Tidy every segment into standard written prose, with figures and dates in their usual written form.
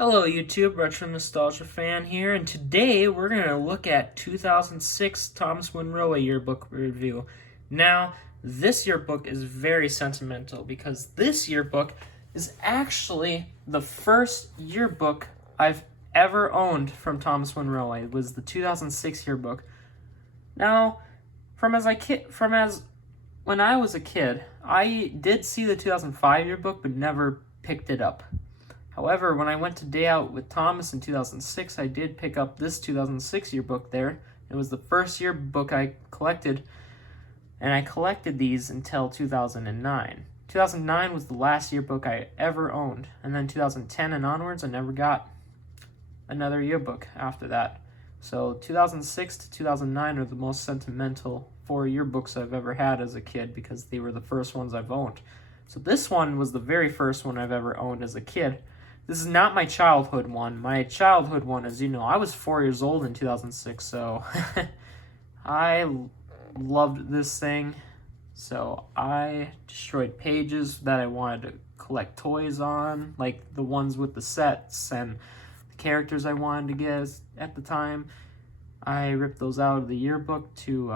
Hello YouTube, Retro Nostalgia Fan here, and today we're going to look at 2006 Thomas Monroe Yearbook review. Now, this yearbook is very sentimental because this yearbook is actually the first yearbook I've ever owned from Thomas Monroe. It was the 2006 yearbook. Now, when I was a kid, I did see the 2005 yearbook but never picked it up. However, when I went to Day Out with Thomas in 2006, I did pick up this 2006 yearbook there. It was the first yearbook I collected, and I collected these until 2009. 2009 was the last yearbook I ever owned, and then 2010 and onwards, I never got another yearbook after that. So 2006 to 2009 are the most sentimental 4 yearbooks I've ever had as a kid because they were the first ones I've owned. So this one was the very first one I've ever owned as a kid. This is not my childhood one. My childhood one, as you know, I was 4 years old in 2006, so I loved this thing. So I destroyed pages that I wanted to collect toys on, like the ones with the sets and the characters I wanted to get at the time. I ripped those out of the yearbook to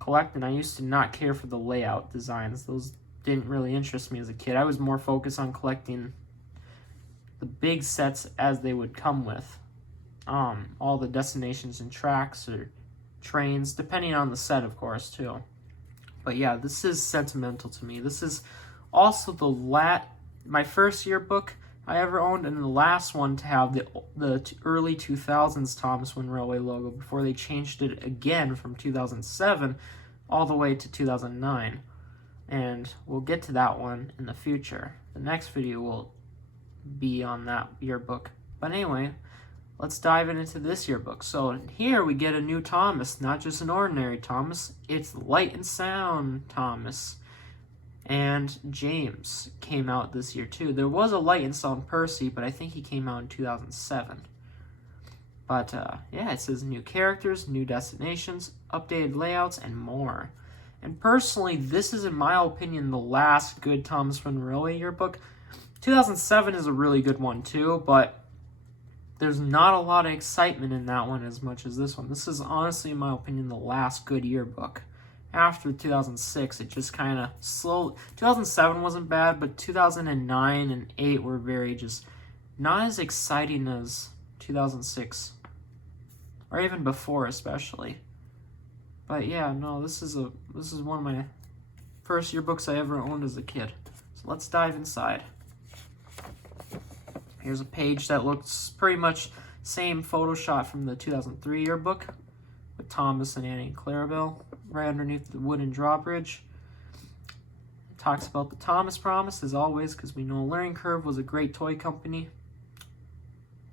collect, and I used to not care for the layout designs. Those didn't really interest me as a kid. I was more focused on collecting the big sets as they would come with. All the destinations and tracks or trains, depending on the set, of course, too. But yeah, this is sentimental to me. This is also my first yearbook I ever owned, and the last one to have the early 2000s Thomas Monroe logo before they changed it again from 2007 all the way to 2009. And we'll get to that one in the future. The next video will be on that yearbook. But anyway, let's dive into this yearbook. So here we get a new Thomas, not just an ordinary Thomas. It's Light and Sound Thomas. And James came out this year too. There was a Light and Sound Percy, but I think he came out in 2007. But yeah, it says new characters, new destinations, updated layouts, and more. And personally, this is, in my opinion, the last good Thomas Monroe yearbook. 2007 is a really good one too, but there's not a lot of excitement in that one as much as this one. This is honestly, in my opinion, the last good yearbook. After 2006, it just kind of slowly... 2007 wasn't bad, but 2009 and 8 were very just not as exciting as 2006. Or even before, especially. But yeah, no, this is one of my first yearbooks I ever owned as a kid. So let's dive inside. Here's a page that looks pretty much same Photoshop from the 2003 yearbook with Thomas and Annie and Clarabelle right underneath the wooden drawbridge. It talks about the Thomas Promise as always, because we know Learning Curve was a great toy company.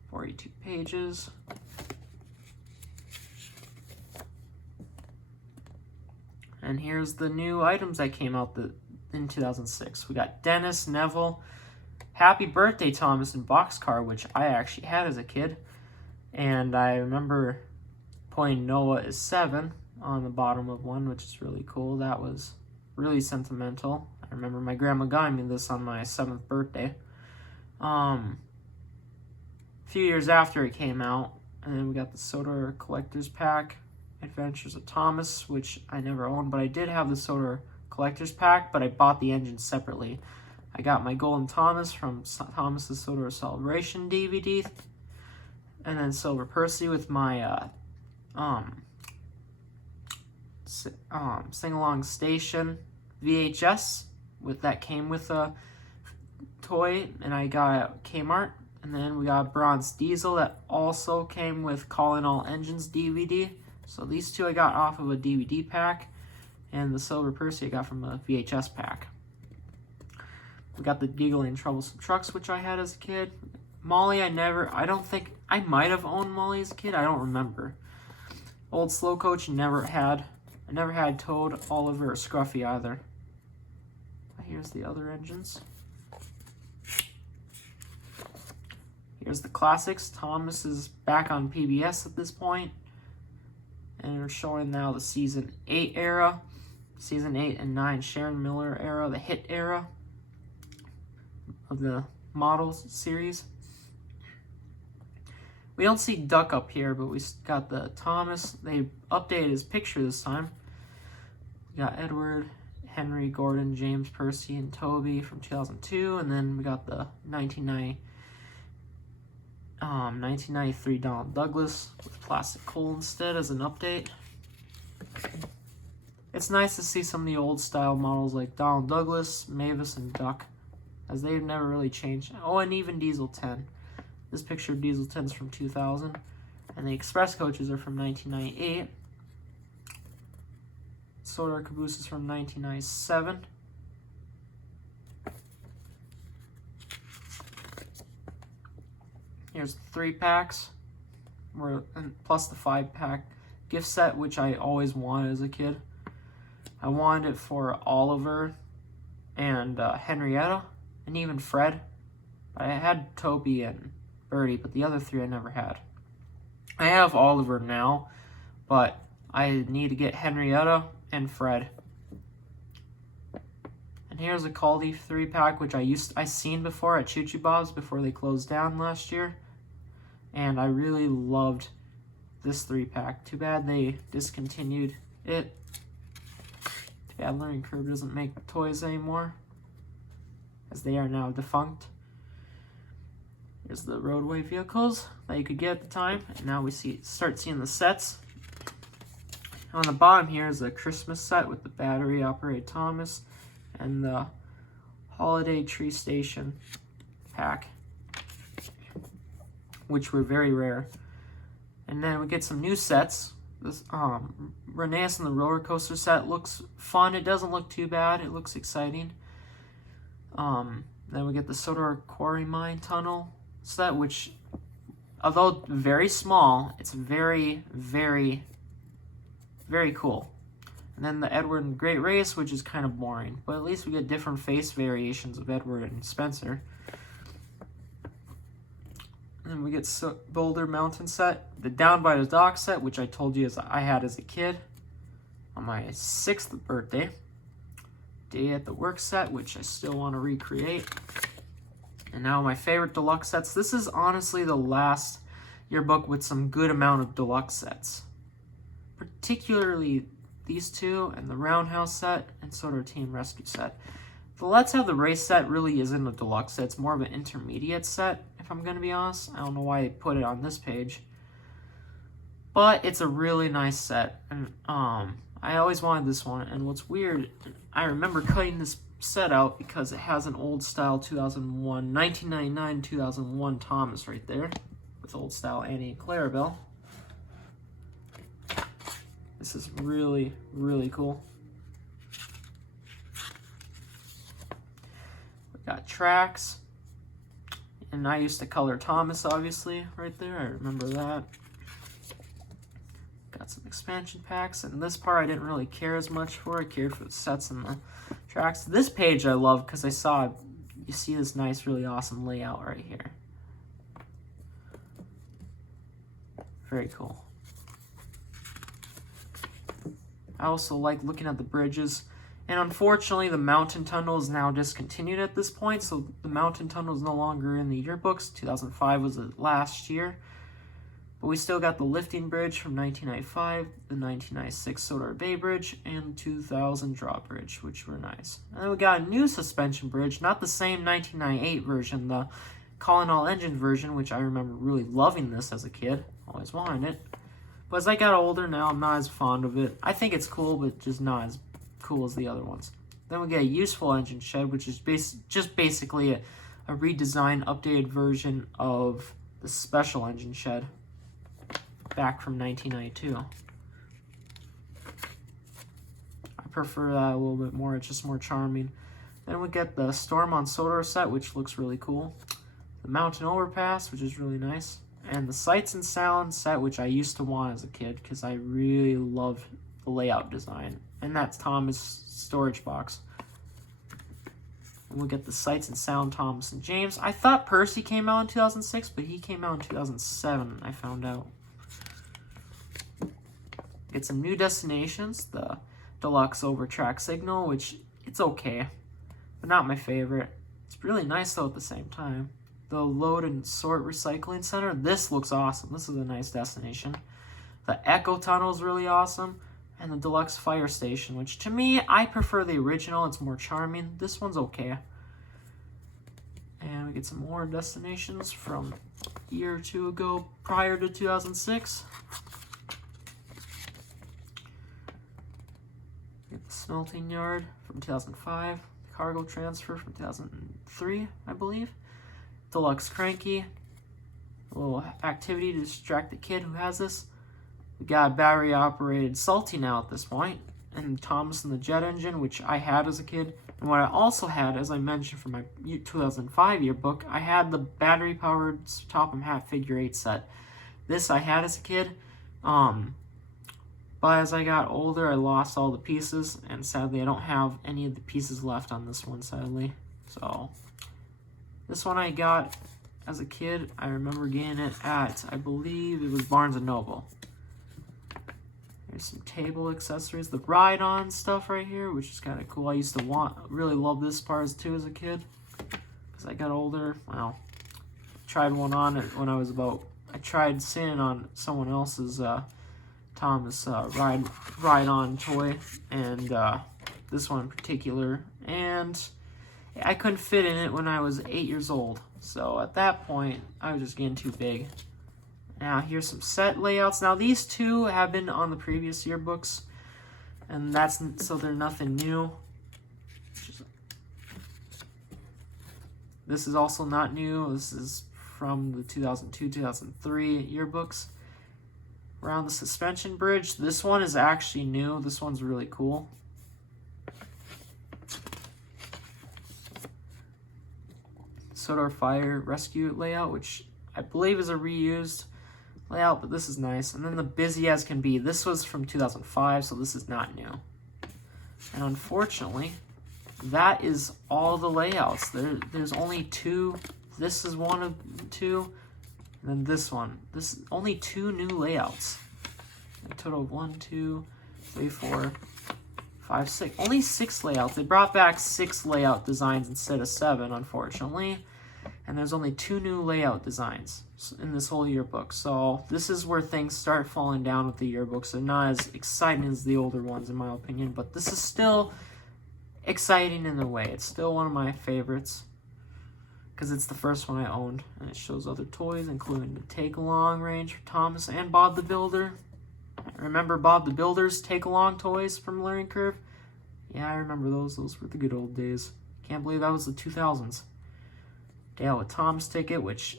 42 pages. And here's the new items that came out in 2006. We got Dennis, Neville, Happy Birthday Thomas, and Boxcar, which I actually had as a kid. And I remember putting Noah as 7 on the bottom of one, which is really cool. That was really sentimental. I remember my grandma got me this on my 7th birthday. A few years after it came out. And then we got the Soda Collector's Pack, Adventures of Thomas, which I never owned, but I did have the Soda Collector's Pack, but I bought the engine separately. I got my Golden Thomas from Thomas's Soda Celebration DVD, and then Silver Percy with my Sing-Along Station VHS that came with a toy, and I got a Kmart. And then we got Bronze Diesel that also came with Calling All Engines DVD. So these two I got off of a DVD pack, and the Silver Percy I got from a VHS pack. We got the Giggling Troublesome Trucks, which I had as a kid. Molly, I might have owned Molly as a kid, I don't remember. Old Slow Coach, I never had Toad, Oliver, or Scruffy either. Here's the other engines. Here's the classics. Thomas is back on PBS at this point. And we're showing now the Season 8 era. Season 8 and 9 Sharon Miller era, the hit era of the Models series. We don't see Duck up here, but we got the Thomas. They updated his picture this time. We got Edward, Henry, Gordon, James, Percy, and Toby from 2002. And then we got the 1993 Donald Douglas with plastic coal instead as an update. It's nice to see some of the old style models like Donald Douglas, Mavis, and Duck, as they've never really changed. Oh, and even Diesel 10. This picture of Diesel 10 is from 2000, and the Express coaches are from 1998. Solar Caboose is from 1997. Here's the 3-packs, plus the 5-pack gift set, which I always wanted as a kid. I wanted it for Oliver and Henrietta, and even Fred. I had Toby and Birdie, but the other 3 I never had. I have Oliver now, but I need to get Henrietta and Fred. And here's a Caldy 3-pack, which I seen before at Choo Choo Bob's before they closed down last year. And I really loved this 3-pack. Too bad they discontinued it. Too bad Learning Curve doesn't make toys anymore, as they are now defunct. Here's the Roadway Vehicles that you could get at the time. And now we start seeing the sets. On the bottom here is a Christmas set with the battery operated Thomas and the Holiday Tree Station pack, which were very rare. And then we get some new sets. This Reneus and the roller coaster set looks fun. It doesn't look too bad. It looks exciting. Then we get the Sodor Quarry Mine Tunnel set, which, although very small, it's very, very, very cool. And then the Edward and Great Race, which is kind of boring, but at least we get different face variations of Edward and Spencer. And we get Boulder Mountain Set, the Down by the Dock set, which I told you I had as a kid on my 6th birthday. Day at the Work set, which I still want to recreate. And now my favorite deluxe sets. This is honestly the last yearbook with some good amount of deluxe sets. Particularly these 2 and the Roundhouse set and Sodor Team Rescue set. The Let's Have the Race set really isn't a deluxe set. It's more of an intermediate set, if I'm going to be honest. I don't know why they put it on this page. But it's a really nice set. And I always wanted this one. And what's weird, I remember cutting this set out because it has an old style 1999-2001 Thomas right there. With old style Annie and Clarabelle. This is really, really cool. We got tracks. And I used to color Thomas, obviously, right there. I remember that. Got some expansion packs. And this part I didn't really care as much for. I cared for the sets and the tracks. This page I love because you see this nice, really awesome layout right here. Very cool. I also like looking at the bridges. And unfortunately, the mountain tunnel is now discontinued at this point, so the mountain tunnel is no longer in the yearbooks. 2005 was the last year. But we still got the lifting bridge from 1995, the 1996 Sodor Bay Bridge, and 2000 drawbridge, which were nice. And then we got a new suspension bridge, not the same 1998 version, the Calling All Engines version, which I remember really loving this as a kid. Always wanted it. But as I got older now, I'm not as fond of it. I think it's cool, but just not as cool as the other ones. Then we get a useful engine shed, which is just basically a redesigned, updated version of the special engine shed back from 1992. I prefer that a little bit more. It's just more charming. Then we get the Storm on Sodor set, which looks really cool. The Mountain Overpass, which is really nice. And the Sights and Sounds set, which I used to want as a kid because I really loved the layout design. And that's Thomas' storage box. And we'll get the Sights and Sound Thomas and James. I thought Percy came out in 2006, but he came out in 2007, I found out. Get some new destinations. The Deluxe Over Track Signal, which it's okay, but not my favorite. It's really nice though at the same time. the Load and Sort Recycling Center. This looks awesome. This is a nice destination. The Echo Tunnel is really awesome. And the Deluxe Fire Station, which to me, I prefer the original. It's more charming. This one's okay. And we get some more destinations from a year or two ago prior to 2006. Get the Smelting Yard from 2005. Cargo Transfer from 2003, I believe. Deluxe Cranky. A little activity to distract the kid who has this. We got battery-operated Salty now at this point, and Thomas and the Jet Engine, which I had as a kid. And what I also had, as I mentioned from my 2005 yearbook, I had the battery-powered Topham Hat figure 8 set. This I had as a kid, but as I got older, I lost all the pieces, and sadly I don't have any of the pieces left on this one, sadly. So, this one I got as a kid. I remember getting it at, I believe it was Barnes & Noble. There's some table accessories, the ride-on stuff right here, which is kind of cool. I used to really love this part too as a kid. As I got older, well, tried one on it when I was I tried sitting on someone else's Thomas ride-on toy, and this one in particular, and I couldn't fit in it when I was 8 years old. So at that point, I was just getting too big. Now, here's some set layouts. Now, these two have been on the previous yearbooks, and so they're nothing new. This is also not new. This is from the 2002-2003 yearbooks. Around the suspension bridge. This one is actually new. This one's really cool. Sodor Fire Rescue layout, which I believe is a reused layout, but this is nice. And then the Busy As Can Be. This was from 2005, so this is not new. And unfortunately, that is all the layouts. There's only two. This is one of two. And then this one. This is only 2 new layouts. A total of 1, 2, 3, 4, 5, 6. Only 6 layouts. They brought back 6 layout designs instead of 7, unfortunately. And there's only 2 new layout designs in this whole yearbook. So this is where things start falling down with the yearbooks. They're not as exciting as the older ones, in my opinion. But this is still exciting in a way. It's still one of my favorites, because it's the first one I owned. And it shows other toys, including the take-along range for Thomas and Bob the Builder. Remember Bob the Builder's take-along toys from Learning Curve? Yeah, I remember those. Those were the good old days. Can't believe that was the 2000s. Dale with Tom's Ticket, which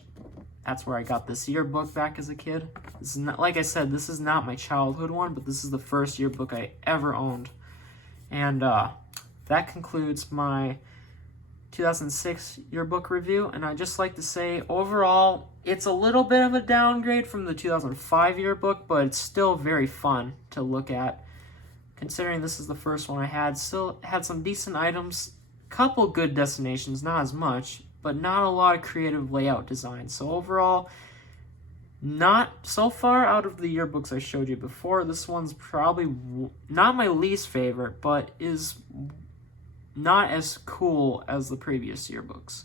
that's where I got this yearbook back as a kid. This is not, like I said, this is not my childhood one, but this is the first yearbook I ever owned. And that concludes my 2006 yearbook review. And I'd just like to say, overall, it's a little bit of a downgrade from the 2005 yearbook, but it's still very fun to look at. Considering this is the first one I had, still had some decent items, couple good destinations, not as much, but not a lot of creative layout design. So overall, not so far out of the yearbooks I showed you before. This one's probably not my least favorite, but is not as cool as the previous yearbooks.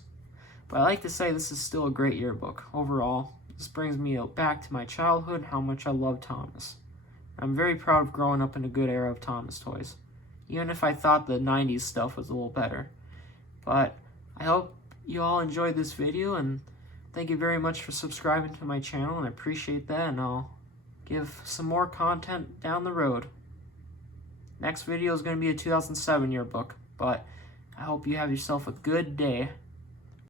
But I like to say this is still a great yearbook overall. This brings me back to my childhood, how much I love Thomas. I'm very proud of growing up in a good era of Thomas toys, even if I thought the 90s stuff was a little better. But I hope you all enjoyed this video, and thank you very much for subscribing to my channel, and I appreciate that, and I'll give some more content down the road. Next video is going to be a 2007 yearbook, but I hope you have yourself a good day.